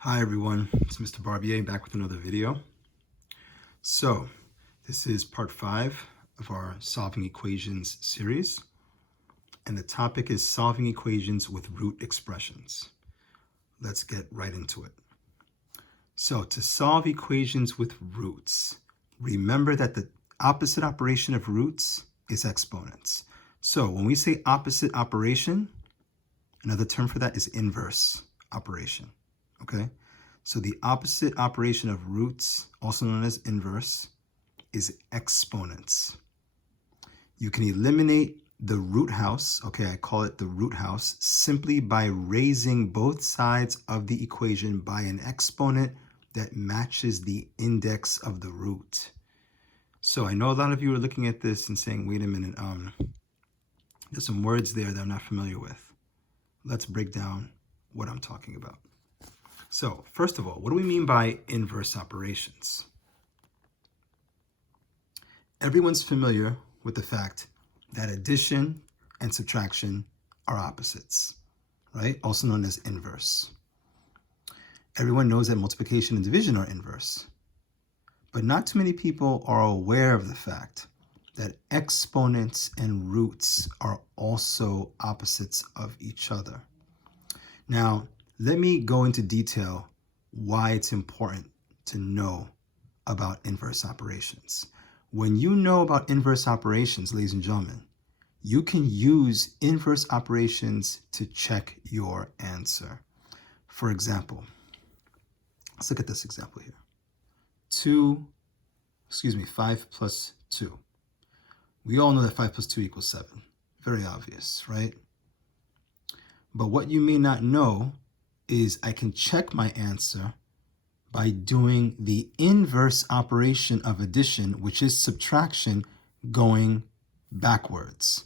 Hi everyone, it's Mr. Barbier back with another video. So this is part 5 of our solving equations series, and the topic is solving equations with root expressions. Let's get right into it. So to solve equations with roots, remember that the opposite operation of roots is exponents. So when we say opposite operation, another term for that is inverse operation, okay? So the opposite operation of roots, also known as inverse, is exponents. You can eliminate the root house, okay, I call it the root house, simply by raising both sides of the equation by an exponent that matches the index of the root. So I know a lot of you are looking at this and saying, wait a minute, there's some words there that I'm not familiar with. Let's break down what I'm talking about. So first of all, what do we mean by inverse operations? Everyone's familiar with the fact that addition and subtraction are opposites, right? Also known as inverse. Everyone knows that multiplication and division are inverse, but not too many people are aware of the fact that exponents and roots are also opposites of each other. Now, let me go into detail why it's important to know about inverse operations. When you know about inverse operations, ladies and gentlemen, you can use inverse operations to check your answer. For example, let's look at this example here. 5 plus 2. We all know that 5 plus 2 equals 7. Very obvious, right? But what you may not know is I can check my answer by doing the inverse operation of addition, which is subtraction, going backwards.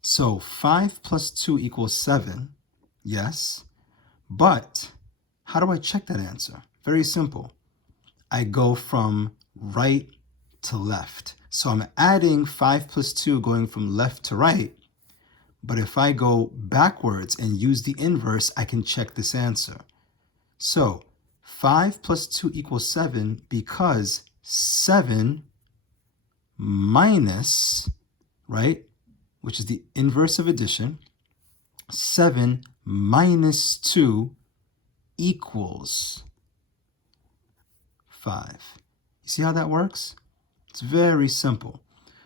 So 5 plus 2 equals 7, yes, but how do I check that answer? Very simple. I go from right to left. So I'm adding 5 plus 2 going from left to right, but if I go backwards and use the inverse, I can check this answer. So 5 plus 2 equals 7 because 7 minus, right, which is the inverse of addition, 7 minus 2 equals 5. You see how that works? It's very simple.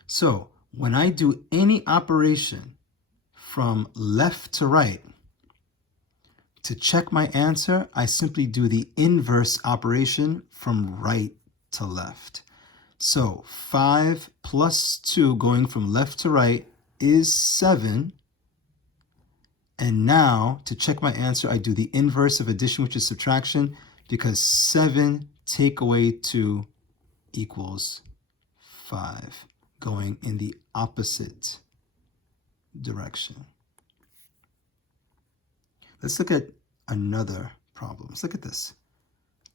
So when I do any operation from left to right, to check my answer, I simply do the inverse operation from right to left. So 5 plus 2 going from left to right is 7. And now to check my answer, I do the inverse of addition, which is subtraction, because 7 take away 2 equals 5, going in the opposite direction. Let's look at another problem. Let's look at this.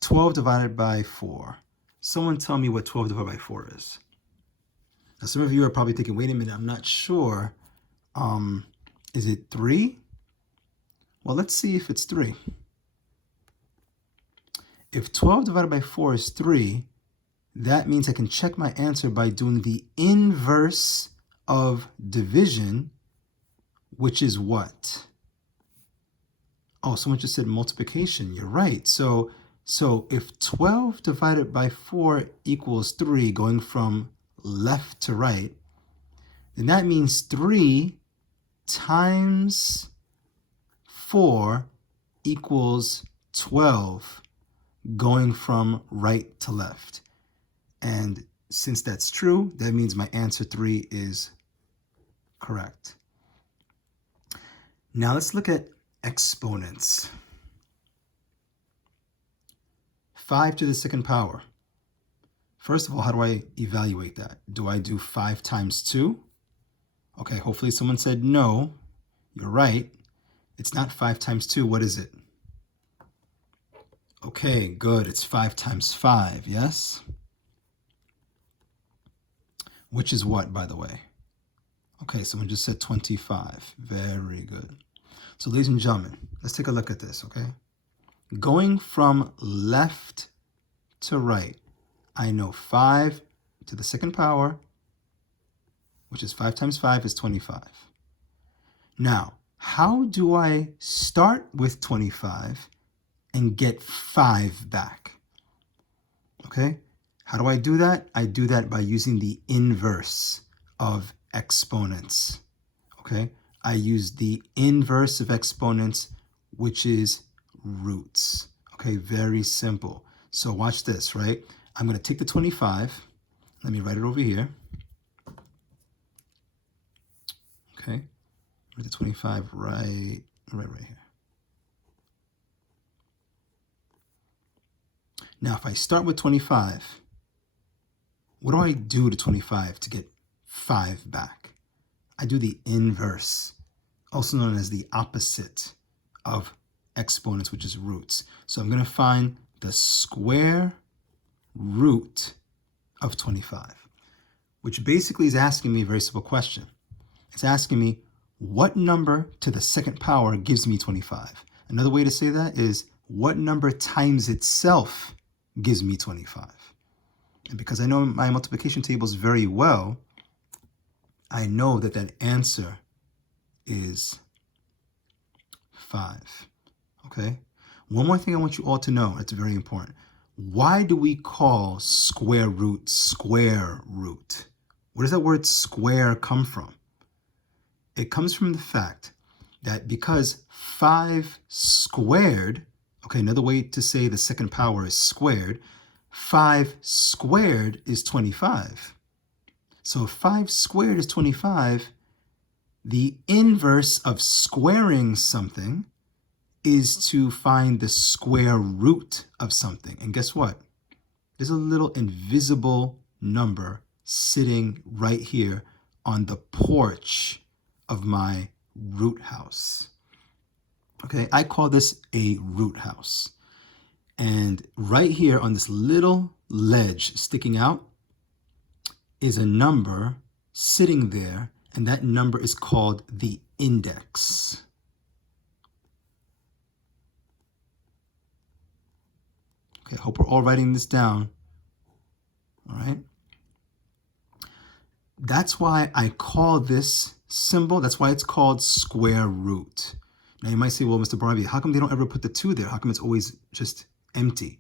12 divided by 4. Someone tell me what 12 divided by 4 is. Now, some of you are probably thinking, wait a minute, I'm not sure. Is it 3? Well, let's see if it's 3. If 12 divided by 4 is 3, that means I can check my answer by doing the inverse of division, which is what? Oh, someone just said multiplication. You're right. So if 12 divided by 4 equals 3, going from left to right, then that means 3 times 4 equals 12, going from right to left. And since that's true, that means my answer 3 is correct. Now let's look at exponents. 5 to the second power. First of all, how do I evaluate that? Do I do 5 times 2? Okay, hopefully someone said no. You're right. It's not 5 times 2. What is it? Okay, good. It's 5 times 5, yes? Which is what, by the way? Okay, someone just said 25. Very good. So ladies and gentlemen, let's take a look at this, okay? going from left to right, I know 5 to the second power, which is 5 times 5 is 25. Now, how do I start with 25 and get 5 back? Okay, how do I do that? I do that by using the inverse of exponents. Okay, I use the inverse of exponents, which is roots. Okay, very simple. So watch this, right? I'm going to take the 25. Let me write it over here. Okay, write the 25 right here. Now, if I start with 25, what do I do to 25 to get 5 back? I do the inverse, also known as the opposite of exponents, which is roots. So I'm going to find the square root of 25, which basically is asking me a very simple question. It's asking me, what number to the second power gives me 25? Another way to say that is, what number times itself gives me 25? And because I know my multiplication tables very well, I know that that answer is 5. Okay? One more thing I want you all to know, it's very important. Why do we call square root square root? Where does that word square come from? It comes from the fact that because 5 squared, okay, another way to say the second power is squared, 5 squared is 25. So if 5 squared is 25, the inverse of squaring something is to find the square root of something. And guess what? There's a little invisible number sitting right here on the porch of my root house. Okay, I call this a root house. And right here on this little ledge sticking out is a number sitting there, and that number is called the index. Okay, I hope we're all writing this down. All right. That's why I call this symbol, that's why it's called square root. Now you might say, well, Mr. Barbie, how come they don't ever put the 2 there? How come it's always just empty?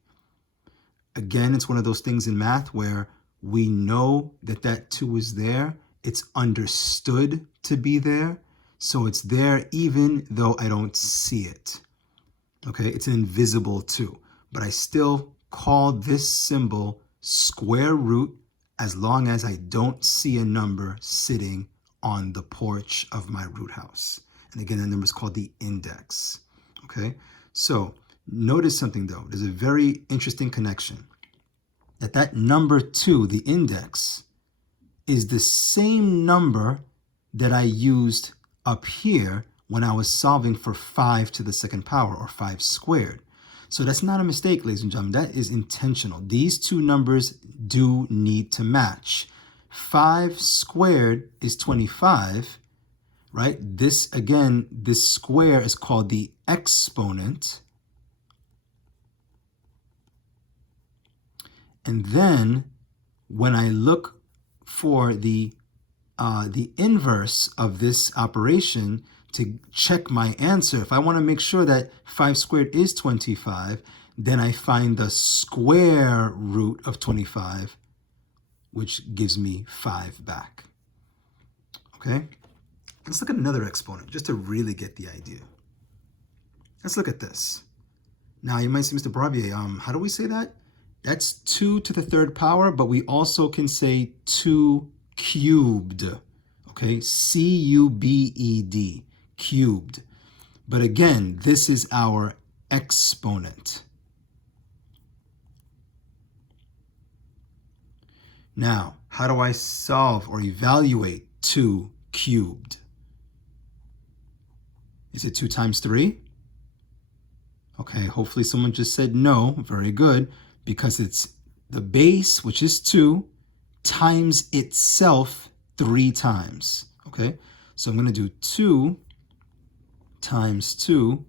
Again, it's one of those things in math where we know that that 2 is there. It's understood to be there. So it's there even though I don't see it. Okay, it's an invisible 2. But I still call this symbol square root as long as I don't see a number sitting on the porch of my root house. And again, that number is called the index. Okay, so notice something though. There's a very interesting connection. That number 2, the index, is the same number that I used up here when I was solving for 5 to the second power, or 5 squared. So that's not a mistake, ladies and gentlemen. That is intentional. These two numbers do need to match. 5 squared is 25, right? This, again, this square is called the exponent. And then when I look for the inverse of this operation to check my answer, if I want to make sure that 5 squared is 25, then I find the square root of 25, which gives me 5 back. Okay? Let's look at another exponent just to really get the idea. Let's look at this. Now you might say, Mr. Barbier, how do we say that? That's 2 to the third power, but we also can say 2 cubed. Okay, C-U-B-E-D, cubed. But again, this is our exponent. Now, how do I solve or evaluate 2 cubed? Is it 2 times 3? Okay, hopefully someone just said no. Very good. Because it's the base, which is 2, times itself 3 times. Okay, so I'm going to do 2 times 2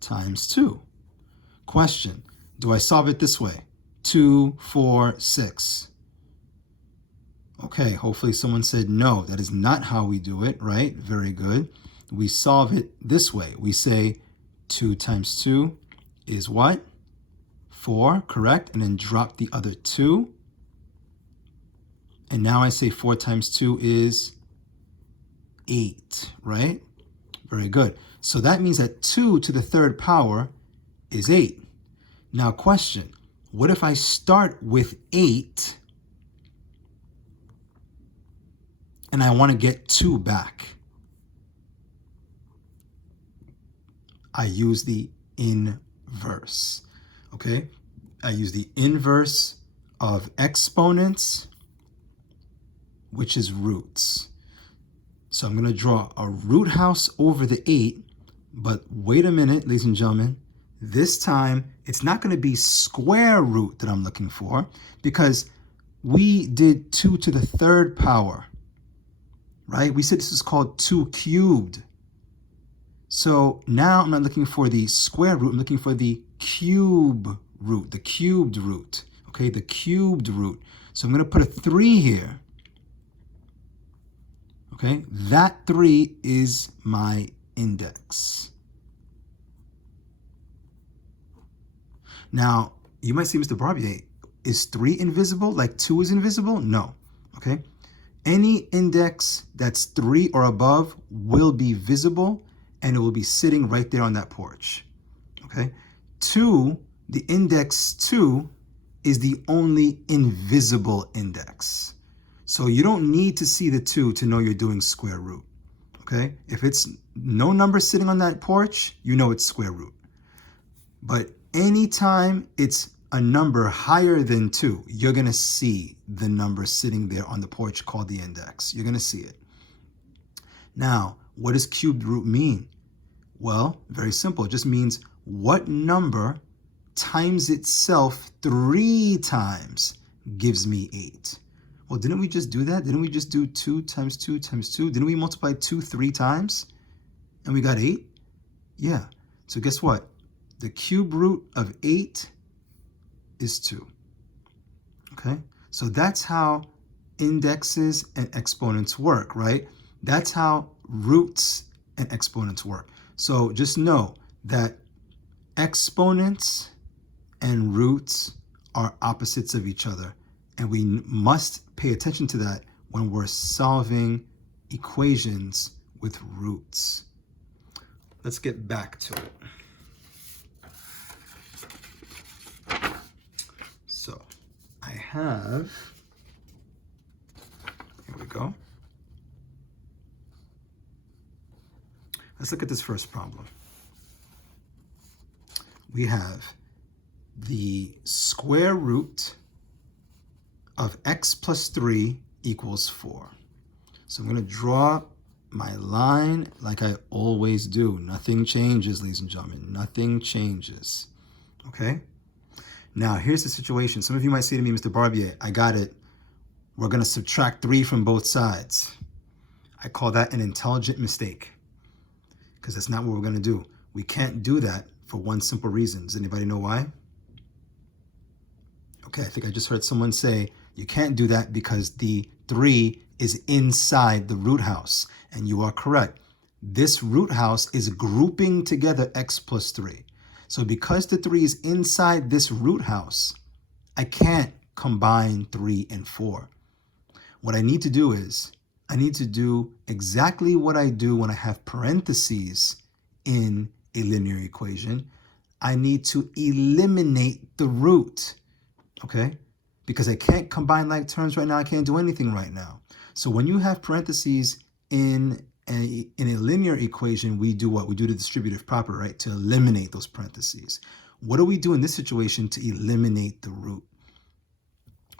times 2. Question, do I solve it this way? 2, 4, 6. Okay, hopefully someone said no. That is not how we do it, right? Very good. We solve it this way. We say 2 times 2 is what? 4, correct? And then drop the other 2. And now I say 4 times 2 is 8, right? Very good. So that means that 2 to the third power is 8. Now question, what if I start with 8 and I want to get 2 back? I use the inverse, okay? I use the inverse of exponents, which is roots. So I'm going to draw a root house over the 8, but wait a minute, ladies and gentlemen. This time, it's not going to be square root that I'm looking for, because we did 2 to the third power, right? We said this is called 2 cubed. So now I'm not looking for the square root, I'm looking for the cube root, the cubed root, okay? The cubed root. So I'm going to put a 3 here. Okay, that 3 is my index. Now, you might say, Mr. Barbier, is 3 invisible like 2 is invisible? No, okay? Any index that's 3 or above will be visible, and it will be sitting right there on that porch, okay? 2, the index 2 is the only invisible index. So you don't need to see the 2 to know you're doing square root, okay? If it's no number sitting on that porch, you know it's square root. But anytime it's a number higher than 2, you're going to see the number sitting there on the porch called the index. You're going to see it. Now, what does cubed root mean? Well, very simple. It just means what number times itself 3 times gives me 8. Well, didn't we just do that? Didn't we just do 2 times 2 times 2? Didn't we multiply 2 3 times? And we got 8? Yeah. So guess what? The cube root of 8 is 2. Okay? So that's how indexes and exponents work, right? That's how roots and exponents work. So just know that exponents and roots are opposites of each other. And we must pay attention to that when we're solving equations with roots. Let's get back to it. So I have, here we go. Let's look at this first problem. We have the square root of x plus 3 equals 4. So I'm going to draw my line like I always do. Nothing changes, ladies and gentlemen. Nothing changes. Okay? Now, here's the situation. Some of you might say to me, Mr. Barbier, I got it. We're going to subtract 3 from both sides. I call that an intelligent mistake, because that's not what we're going to do. We can't do that for one simple reason. Does anybody know why? Okay, I think I just heard someone say, you can't do that because the 3 is inside the root house. And you are correct. This root house is grouping together x plus 3. So because the 3 is inside this root house, I can't combine 3 and 4. What I need to do is, I need to do exactly what I do when I have parentheses in a linear equation. I need to eliminate the root, okay? Because I can't combine like terms right now. I can't do anything right now. So when you have parentheses in a linear equation, we do what? We do the distributive property, right? To eliminate those parentheses. What do we do in this situation to eliminate the root?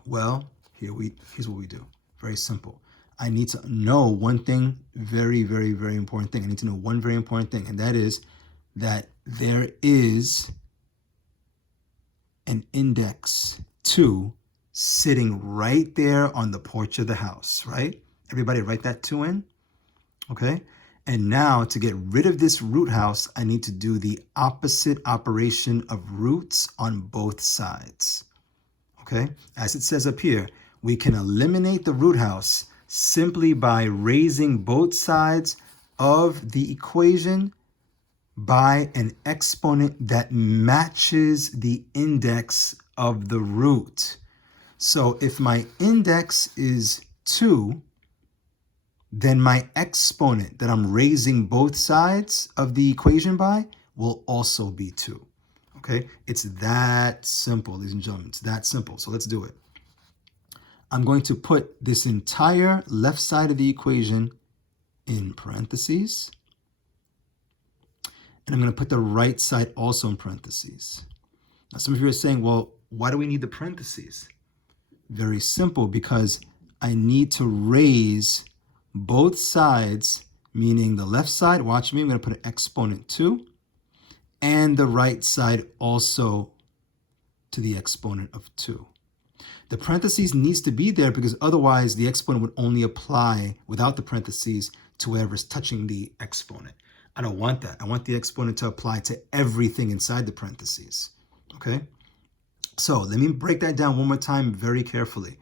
Well, here's what we do. Very simple. I need to know one thing, very, very, very important thing. I need to know one very important thing, and that is that there is an index 2 sitting right there on the porch of the house, right? Everybody write that 2 in, okay? And now to get rid of this root house, I need to do the opposite operation of roots on both sides. Okay, as it says up here, we can eliminate the root house simply by raising both sides of the equation by an exponent that matches the index of the root. So if my index is 2, then my exponent that I'm raising both sides of the equation by will also be 2. Okay, it's that simple, ladies and gentlemen. It's that simple. So let's do it. I'm going to put this entire left side of the equation in parentheses. And I'm going to put the right side also in parentheses. Now, some of you are saying, well, why do we need the parentheses? Very simple, because I need to raise both sides, meaning the left side, watch me, I'm going to put an exponent 2, and the right side also to the exponent of 2. The parentheses needs to be there because otherwise the exponent would only apply without the parentheses to whatever's touching the exponent. I don't want that. I want the exponent to apply to everything inside the parentheses. Okay? So let me break that down one more time very carefully.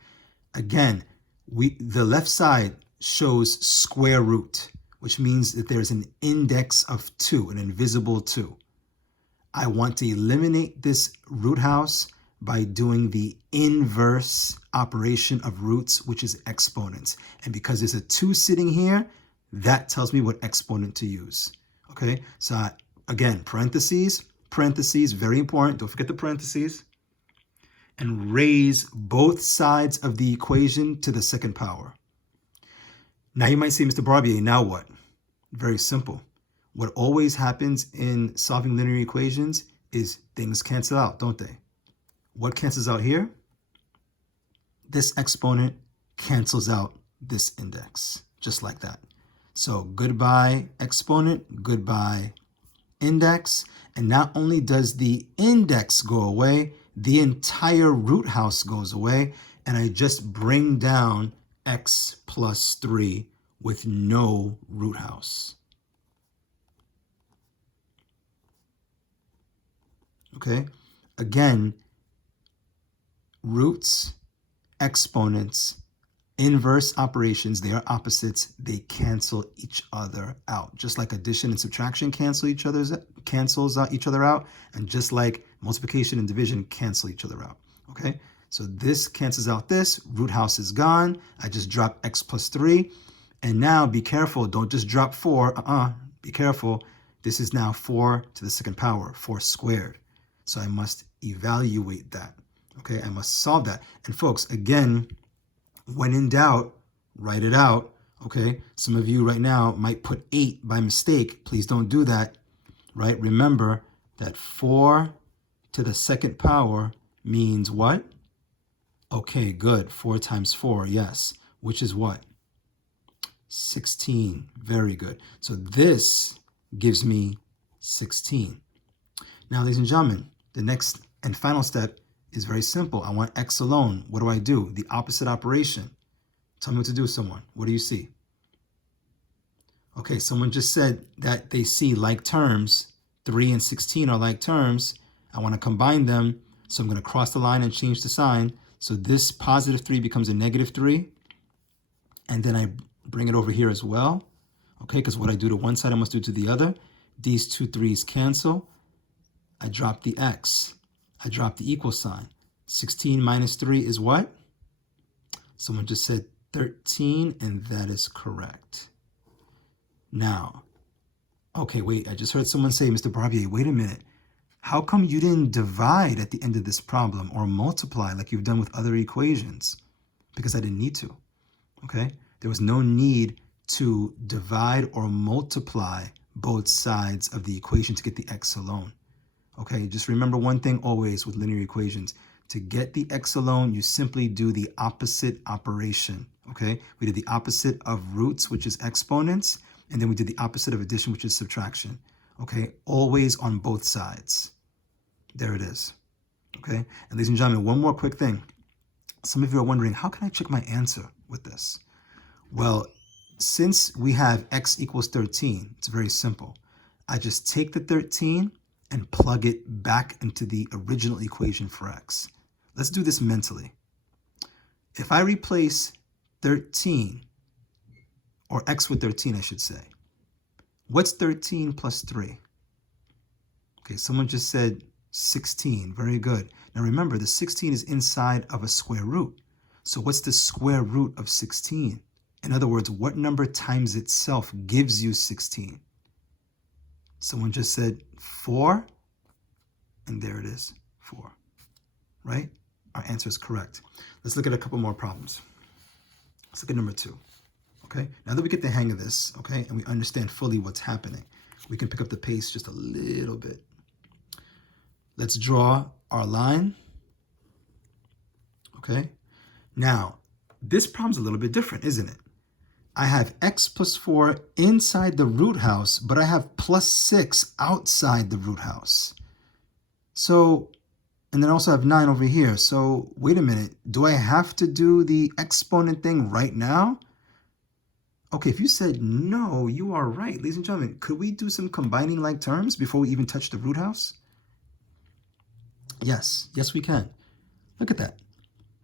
Again, the left side shows square root, which means that there's an index of 2, an invisible 2. I want to eliminate this root house by doing the inverse operation of roots, which is exponents. And because there's a 2 sitting here, that tells me what exponent to use. Okay, so again, parentheses, very important. Don't forget the parentheses. And raise both sides of the equation to the second power. Now you might say, Mr. Barbier, now what? Very simple. What always happens in solving linear equations is things cancel out, don't they? What cancels out here? This exponent cancels out this index, just like that. So goodbye exponent, goodbye index. And not only does the index go away, the entire root house goes away. And I just bring down x plus 3 with no root house. Okay, again, roots, exponents, inverse operations, they are opposites. They cancel each other out. Just like addition and subtraction cancels each other out, and just like multiplication and division cancel each other out. Okay, so this cancels out this. Root house is gone. I just drop x plus 3. And now be careful. Don't just drop 4. Be careful. This is now 4 to the second power, 4 squared. So I must evaluate that. Okay, I must solve that. And folks, again, when in doubt, write it out. Okay, some of you right now might put 8 by mistake. Please don't do that. Right? Remember that 4 to the second power means what? Okay, good. 4 times 4, yes. Which is what? 16. Very good. So this gives me 16. Now, ladies and gentlemen, the next and final step is very simple. I want x alone. What do? The opposite operation. Tell me what to do, someone. What do you see? Okay, someone just said that they see like terms. 3 and 16 are like terms. I want to combine them. So I'm going to cross the line and change the sign. So this positive 3 becomes a negative 3. And then I bring it over here as well. Okay, because what I do to one side, I must do to the other. These 2 3s cancel. I drop the x. I drop the equal sign. 16 minus 3 is what? Someone just said 13, and that is correct. Now, okay, wait, I just heard someone say, Mr. Barbier, wait a minute. How come you didn't divide at the end of this problem or multiply like you've done with other equations? Because I didn't need to, okay? There was no need to divide or multiply both sides of the equation to get the x alone. Okay, just remember one thing always with linear equations. To get the x alone, you simply do the opposite operation. Okay, we did the opposite of roots, which is exponents, and then we did the opposite of addition, which is subtraction. Okay, always on both sides. There it is. Okay, and ladies and gentlemen, one more quick thing. Some of you are wondering, how can I check my answer with this? Well, since we have x equals 13, it's very simple. I just take the 13 and plug it back into the original equation for x. Let's do this mentally. If I replace 13, or x with 13, I should say, what's 13 plus 3? Okay, someone just said 16. Very good. Now remember, the 16 is inside of a square root. So what's the square root of 16? In other words, what number times itself gives you 16? Someone just said 4, and there it is, 4, right? Our answer is correct. Let's look at a couple more problems. Let's look at number 2, okay? Now that we get the hang of this, okay, and we understand fully what's happening, we can pick up the pace just a little bit. Let's draw our line, okay? Now, this problem's a little bit different, isn't it? I have x plus 4 inside the root house, but I have plus 6 outside the root house. So, and then I also have 9 over here. So, wait a minute. Do I have to do the exponent thing right now? Okay, if you said no, you are right. Ladies and gentlemen, could we do some combining like terms before we even touch the root house? Yes, yes we can. Look at that.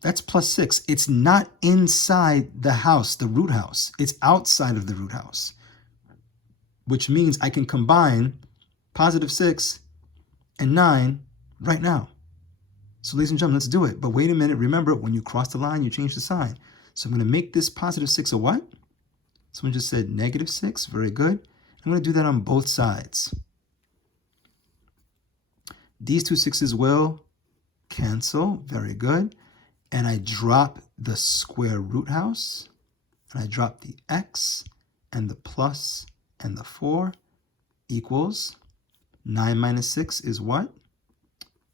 That's plus 6. It's not inside the house, the root house. It's outside of the root house, which means I can combine positive 6 and 9 right now. So ladies and gentlemen, let's do it. But wait a minute. Remember, when you cross the line, you change the sign. So I'm going to make this positive 6 a what? Someone just said negative 6. Very good. I'm going to do that on both sides. These two 6's will cancel. Very good. And I drop the square root house, and I drop the x, and the plus, and the 4 equals 9 minus 6 is what?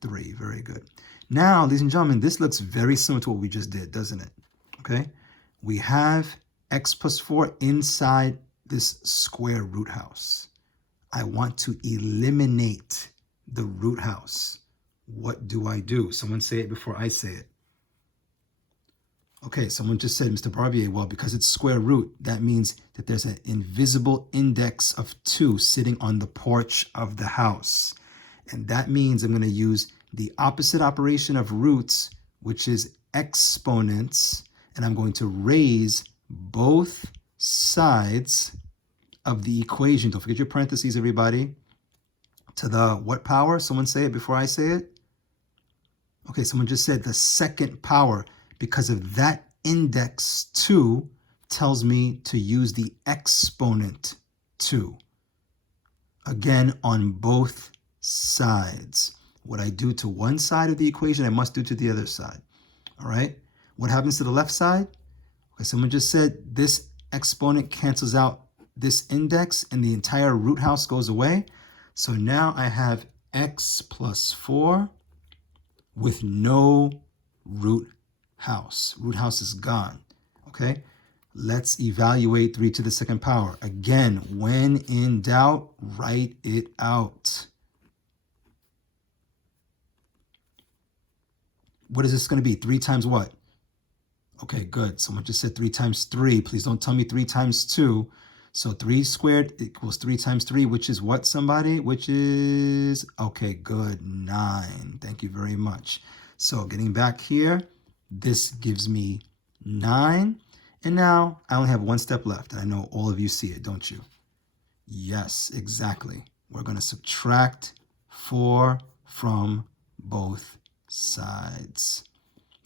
3. Very good. Now, ladies and gentlemen, this looks very similar to what we just did, doesn't it? Okay? We have x plus 4 inside this square root house. I want to eliminate the root house. What do I do? Someone say it before I say it. Okay, someone just said, Mr. Barbier, well, because it's square root, that means that there's an invisible index of 2 sitting on the porch of the house. And that means I'm going to use the opposite operation of roots, which is exponents, and I'm going to raise both sides of the equation. Don't forget your parentheses, everybody. To the what power? Someone say it before I say it. Okay, someone just said the second power. Because of that index 2 tells me to use the exponent 2. Again, on both sides. What I do to one side of the equation, I must do to the other side. All right? What happens to the left side? Okay, someone just said this exponent cancels out this index and the entire root house goes away. So now I have x plus 4 with no root house. Root house is gone. Okay? Let's evaluate 3 to the second power. Again, when in doubt, write it out. What is this going to be? 3 times what? Okay, good. Someone just said 3 times 3. Please don't tell me 3 times 2. So 3 squared equals 3 times 3, which is what, somebody? Which is, okay, good, 9. Thank you very much. So getting back here, this gives me 9. And now I only have one step left. And I know all of you see it, don't you? Yes, exactly. We're going to subtract 4 from both sides.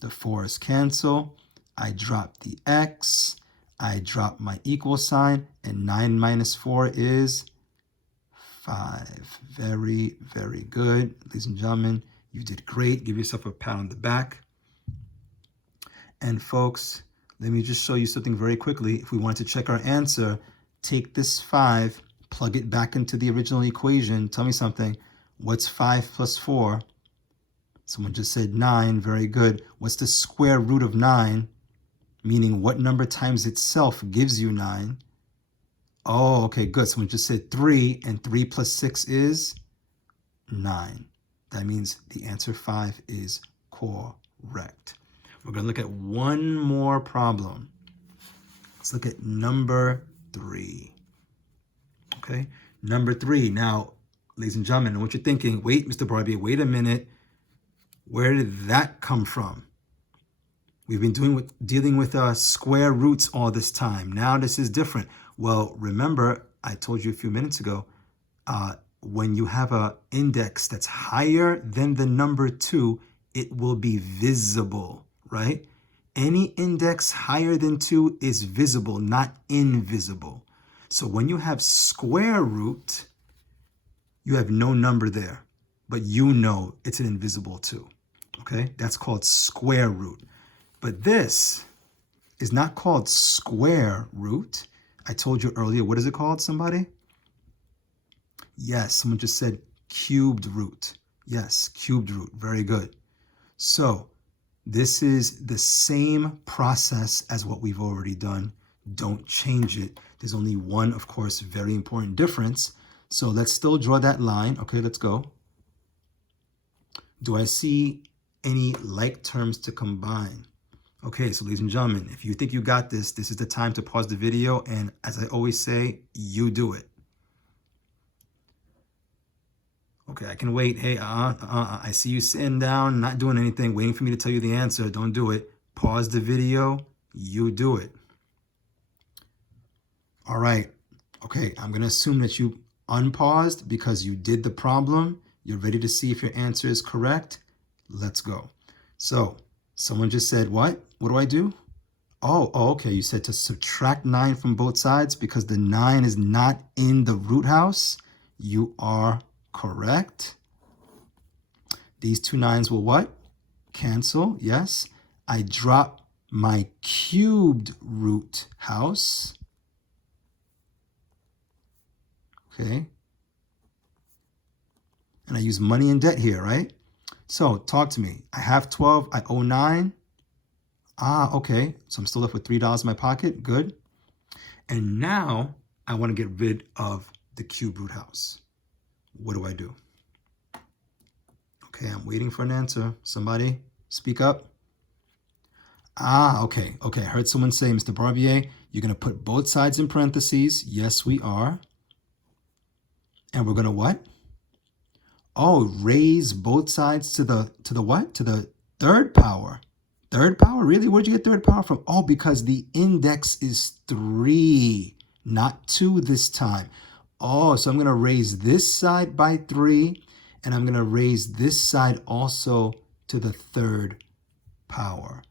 The 4's cancel. I drop the x. I drop my equal sign. And 9 minus 4 is 5. Very, very good. Ladies and gentlemen, you did great. Give yourself a pat on the back. And folks, let me just show you something very quickly. If we wanted to check our answer, take this 5, plug it back into the original equation. Tell me something. What's 5 plus 4? Someone just said 9. Very good. What's the square root of 9? Meaning what number times itself gives you 9? Oh, okay, good. Someone just said 3, and 3 plus 6 is 9. That means the answer 5 is correct. We're going to look at one more problem. Let's look at number 3. Okay, number 3. Now, ladies and gentlemen, I want you thinking, wait, Mr. Barbier, wait a minute. Where did that come from? We've been dealing with square roots all this time. Now this is different. Well, remember, I told you a few minutes ago, when you have an index that's higher than the number 2, it will be visible, right? Any index higher than 2 is visible, not invisible. So when you have square root, you have no number there, but you know it's an invisible 2, okay? That's called square root. But this is not called square root. I told you earlier, what is it called, somebody? Yes, someone just said cubed root. Yes, cubed root. Very good. So this is the same process as what we've already done. Don't change it. There's only one, of course, very important difference. So let's still draw that line. Okay, let's go. Do I see any like terms to combine? Okay, so ladies and gentlemen, if you think you got this, this is the time to pause the video. And as I always say, you do it. Okay, I can wait. Hey, I see you sitting down, not doing anything, waiting for me to tell you the answer. Don't do it. Pause the video. You do it. All right. Okay, I'm going to assume that you unpaused because you did the problem. You're ready to see if your answer is correct. Let's go. So someone just said, what? What do I do? Oh, okay. You said to subtract 9 from both sides because the 9 is not in the root house. You are correct. These two 9s will what? Cancel. Yes. I drop my cubed root house. Okay. And I use money and debt here, right? So talk to me. I have 12. I owe 9. Okay. So I'm still left with $3 in my pocket. Good. And now I want to get rid of the cube root house. What do I do? Okay, I'm waiting for an answer. Somebody speak up. Okay. I heard someone say, Mr. Barbier, you're going to put both sides in parentheses. Yes, we are. And we're going to what? Oh, raise both sides to the what? To the third power. Third power? Really? Where'd you get third power from? Oh, because the index is 3, not 2 this time. Oh, so I'm going to raise this side by 3, and I'm going to raise this side also to the third power.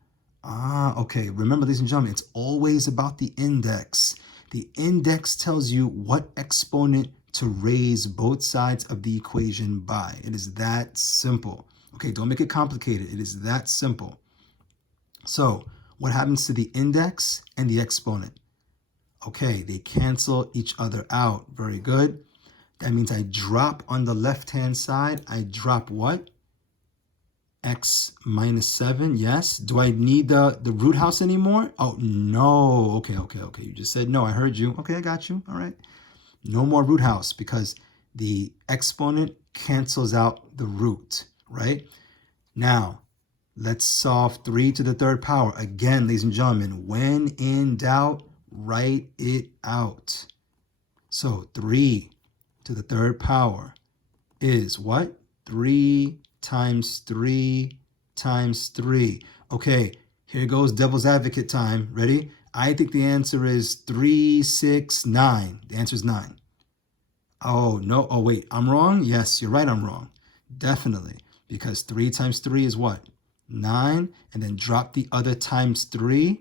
Okay. Remember, ladies and gentlemen, it's always about the index. The index tells you what exponent to raise both sides of the equation by. It is that simple. Okay, don't make it complicated. It is that simple. So what happens to the index and the exponent? Okay, they cancel each other out. Very good. That means I drop on the left-hand side. I drop what? X minus 7. Yes. Do I need the root house anymore? Oh, no. Okay. You just said no. I heard you. Okay, I got you. All right. No more root house because the exponent cancels out the root, right? Now, let's solve 3 to the third power. Again, ladies and gentlemen, when in doubt, write it out. So 3 to the third power is what? 3 times 3 times 3. Okay, here goes devil's advocate time. Ready? I think the answer is 3, 6, 9. The answer is 9. Oh, no. Oh, wait. I'm wrong? Yes, you're right. I'm wrong. Definitely. Because 3 times 3 is what? 9. And then drop the other times 3.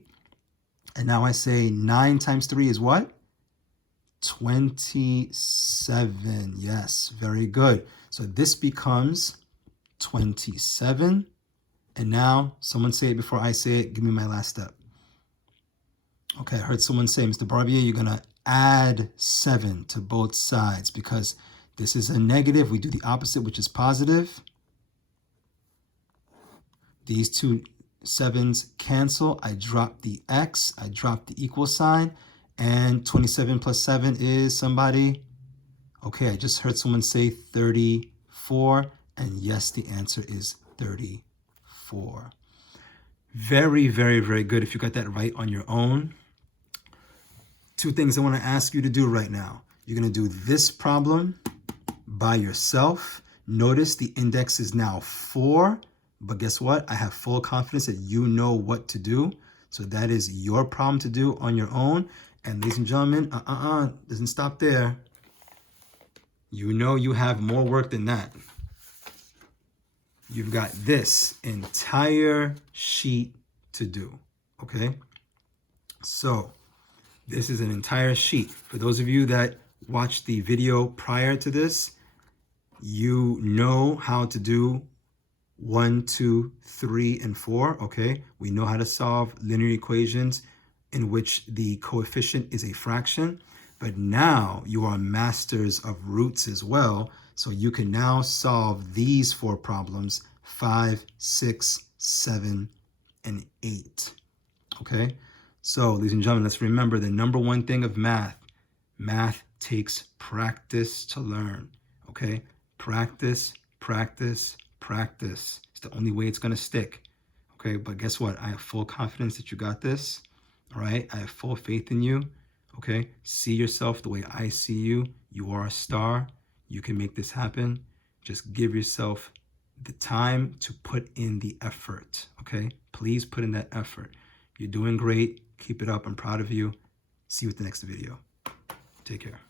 And now I say 9 times 3 is what? 27. Yes, very good. So this becomes 27. And now someone say it before I say it. Give me my last step. Okay, I heard someone say, Mr. Barbier, you're going to add 7 to both sides because this is a negative. We do the opposite, which is positive. These two 7s cancel. I drop the X. I drop the equal sign. And 27 plus 7 is somebody? Okay, I just heard someone say 34. And yes, the answer is 34. Very, very, very good if you got that right on your own. Two things I want to ask you to do right now. You're going to do this problem by yourself. Notice the index is now 4, but guess what? I have full confidence that you know what to do. So that is your problem to do on your own. And ladies and gentlemen, doesn't stop there. You know you have more work than that. You've got this entire sheet to do, okay? So this is an entire sheet. For those of you that watched the video prior to this, you know how to do 1, 2, 3, and 4, okay? We know how to solve linear equations in which the coefficient is a fraction, but now you are masters of roots as well, so you can now solve these 4 problems, 5, 6, 7, and 8, okay? So, ladies and gentlemen, let's remember the number one thing of math. Math takes practice to learn, okay? Practice, practice, practice. It's the only way it's going to stick, okay? But guess what? I have full confidence that you got this, all right? I have full faith in you, okay? See yourself the way I see you. You are a star. You can make this happen. Just give yourself the time to put in the effort, okay? Please put in that effort. You're doing great. Keep it up. I'm proud of you. See you with the next video. Take care.